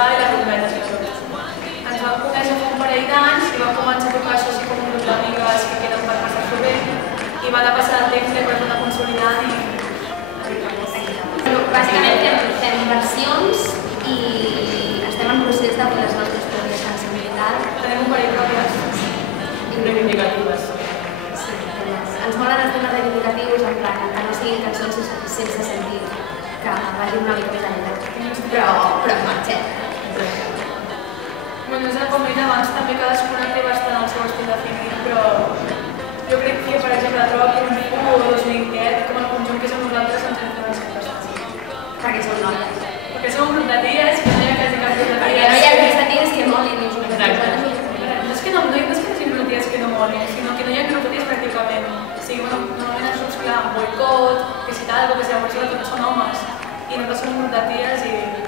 música i les rumbetes i tot. Ens vam conèixer fa un parell d'anys i vam començar a tocar això així com un grup d'amigues que queden per passar-s'ho bé i va de passar el temps després d'anar consolidant i... Bàsicament fem versions i estem en procés de les nostres pròpies sensibilitats. Tenim un parell pròpies i reivindicatives. Sí, ens molen els temes reivindicatius, en plan, que no siguin cançons sense sentit, que vagin una mica més enllà, però en marxa. Bueno, com he dit abans, també cadascuna té bastant el seu estil definit, però jo crec que, per exemple, trobo que un o 2007, com el conjunt que som nosaltres, ens influenciem bastant. Perquè som noies. Perquè som un grup de ties, que no hi ha quasi cap grup de ties. Perquè no hi ha grups de ties que molin, ni uns grups de ties. No és que no hi hagi grup de ties que no molin, sinó que no hi ha grup de ties pràcticament. O sigui, normalment els grups que hi ha boicot, que si tal, que si llavors no són homes. I nosaltres som un grup de ties i